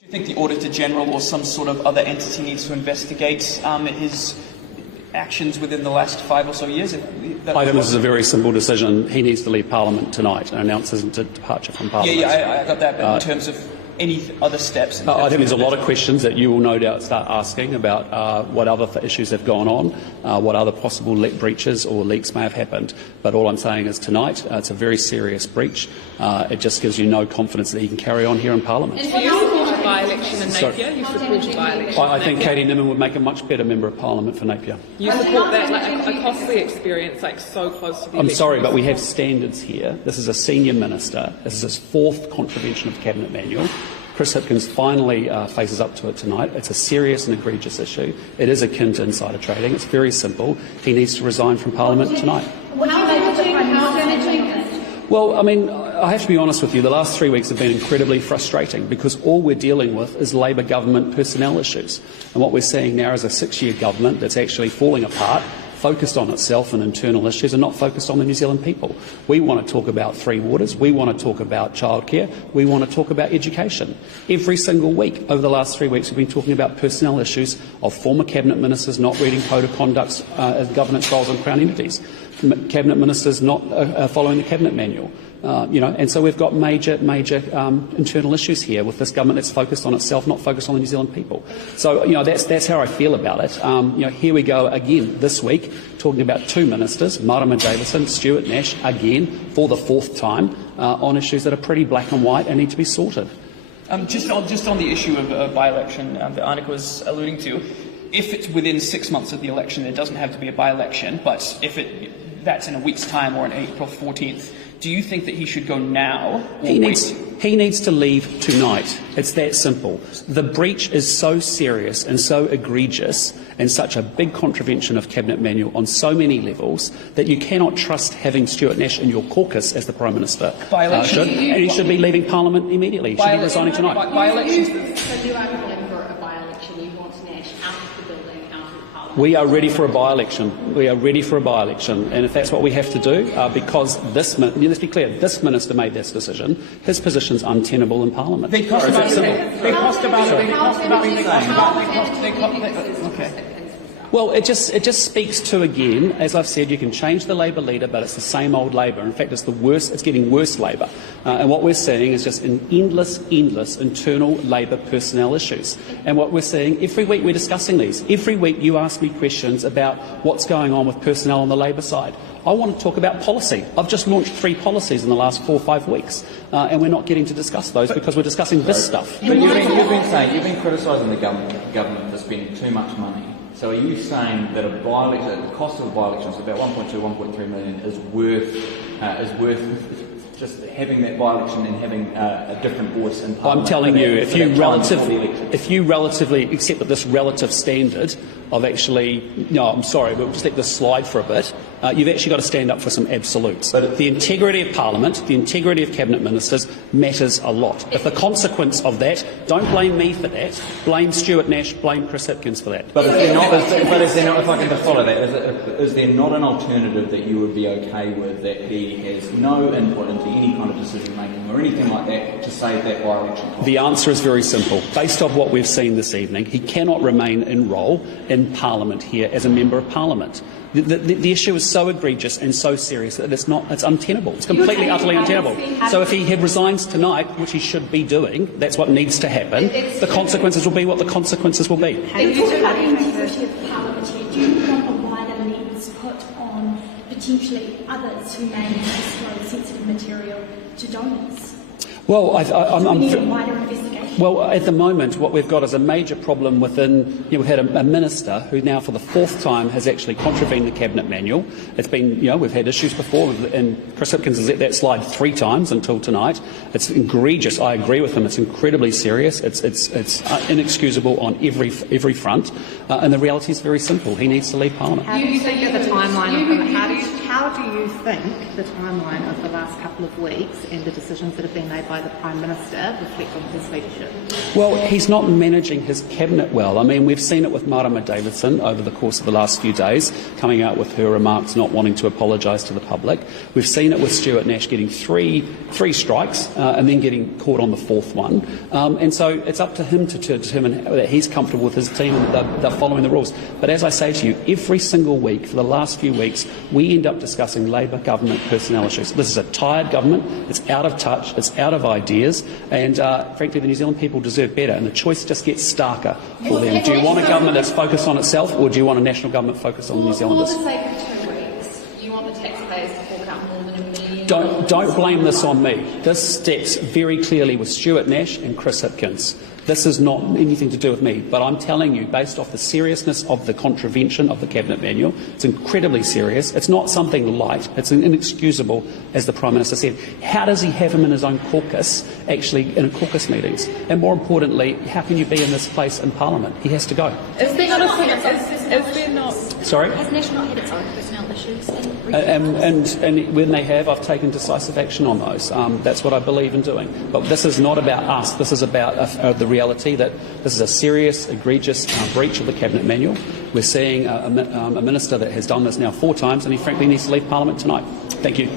Do you think the Auditor General or some sort of other entity needs to investigate his actions within the last 5 or so years? I think this is a very simple decision. He needs to leave Parliament tonight and announce his departure from Parliament. Yeah, I got that. But in terms of any other steps? I think there's a lot of questions that you will no doubt start asking about what other issues have gone on, what other possible breaches or leaks may have happened. But all I'm saying is tonight, it's a very serious breach. It just gives you no confidence that he can carry on here in Parliament. And you support a by-election in Napier? You support a by-election I think Katie Nimmin would make a much better Member of Parliament for Napier. You support that, like a costly experience, like so close to the I'm sorry, but we have standards here. This is a senior minister. This is his 4th contravention of Cabinet Manual. Chris Hipkins finally faces up to it tonight. It's a serious and egregious issue. It is akin to insider trading. It's very simple. He needs to resign from Parliament tonight. Well, I mean, I have to be honest with you, the last 3 weeks have been incredibly frustrating because all we're dealing with is Labor government personnel issues. And what we're seeing now is a 6-year government that's actually falling apart, focused on itself and internal issues and not focused on the New Zealand people. We want to talk about Three Waters, we want to talk about childcare, we want to talk about education. Every single week over the last 3 weeks we've been talking about personnel issues of former Cabinet Ministers not reading code of conduct as governance roles on Crown entities, Cabinet Ministers not following the Cabinet Manual. And so we've got major internal issues here with this government that's focused on itself, not focused on the New Zealand people. So, that's how I feel about it. Here we go again this week, talking about 2 ministers, Marama Davison, Stuart Nash, again for the 4th time, on issues that are pretty black and white and need to be sorted. Just on the issue of by-election that Annika was alluding to, if it's within 6 months of the election, it doesn't have to be a by-election, but if that's in a week's time or on April 14th, do you think that he should go now? Or he needs to leave tonight. It's that simple. The breach is so serious and so egregious and such a big contravention of Cabinet Manual on so many levels that you cannot trust having Stuart Nash in your caucus as the Prime Minister. And he should be leaving Parliament immediately. He should be resigning tonight. By-elections. So you are calling for a by-election. You want Nash out of the building, out of Parliament. We are ready for a by-election. We are ready for a by-election. And if that's what we have to do, because let's be clear, this minister made this decision, his position's untenable in Parliament. Well, it just speaks to, again, as I've said, you can change the Labor leader, but it's the same old Labor. In fact, it's getting worse Labor. And what we're seeing is just an endless internal Labor personnel issues. And what we're seeing, every week we're discussing these. Every week you ask me questions about what's going on with personnel on the Labor side. I want to talk about policy. I've just launched 3 policies in the last 4 or 5 weeks, and we're not getting to discuss those because we're discussing this stuff. But you've been criticising the government for spending too much money. So are you saying that the cost of a by-election, so about 1.2, 1.3 million, is worth just having that by-election and having a different voice in Parliament? I'm telling you, if you relatively accept that this relative standard of actually, no, I'm sorry, we'll just let this slide for a bit. You've actually got to stand up for some absolutes. But the integrity of Parliament, the integrity of Cabinet Ministers matters a lot. If the consequence of that, don't blame me for that, blame Stuart Nash, blame Chris Hipkins for that. But is there not, if I can just follow that, is there not an alternative that you would be okay with, that he has no input into any kind of decision making or anything like that to save that by-election cost? The answer is very simple. Based on what we've seen this evening, he cannot remain in role in Parliament here as a Member of Parliament. The issue is so egregious and so serious that it's untenable. It's completely, utterly untenable. So if he resigns tonight, which he should be doing, that's what needs to happen, the consequences will be what the consequences will be. In talking about the integrity of Parliament here, do you want a wider lens put on potentially others who may disclose sensitive material to donors? Well, we need a wider investigation. Well, at the moment, what we've got is a major problem within. We've had a minister who now, for the 4th time, has actually contravened the Cabinet Manual. It's been, we've had issues before, and Chris Hipkins has let that slide 3 times until tonight. It's egregious. I agree with him. It's incredibly serious. It's inexcusable on every front. And the reality is very simple. He needs to leave Parliament. How do you think of the timeline of how do you think the timeline of the last couple of weeks and the decisions that have been made by the Prime Minister reflect on his leadership? Well, he's not managing his cabinet well. I mean, we've seen it with Marama Davidson over the course of the last few days, coming out with her remarks, not wanting to apologise to the public. We've seen it with Stuart Nash getting three strikes and then getting caught on the fourth one. And so it's up to him to determine that he's comfortable with his team and that they're following the rules. But as I say to you, every single week for the last few weeks, we end up discussing Labor government personnel issues. This is a tired government. It's out of touch. It's out of ideas. And frankly, the New Zealand people deserve better. And the choice just gets starker for them. Do you want a government that's focused on itself, or do you want a national government focused on New Zealanders? For the sake of 2 weeks, you want the taxpayers to fork out more than $1 million? Don't blame this on me. This steps very clearly with Stuart Nash and Chris Hipkins. This is not anything to do with me, but I'm telling you, based off the seriousness of the contravention of the Cabinet Manual, it's incredibly serious. It's not something light. It's inexcusable, as the Prime Minister said. How does he have him in his own caucus, actually in caucus meetings? And more importantly, how can you be in this place in Parliament? He has to go. Is there not? Sorry? Has Nash not had its own personnel issues? And when they have, I've taken decisive action on those. That's what I believe in doing. But this is not about us. This is about the reality that this is a serious, egregious breach of the Cabinet Manual. We're seeing a minister that has done this now 4 times, and he frankly needs to leave Parliament tonight. Thank you.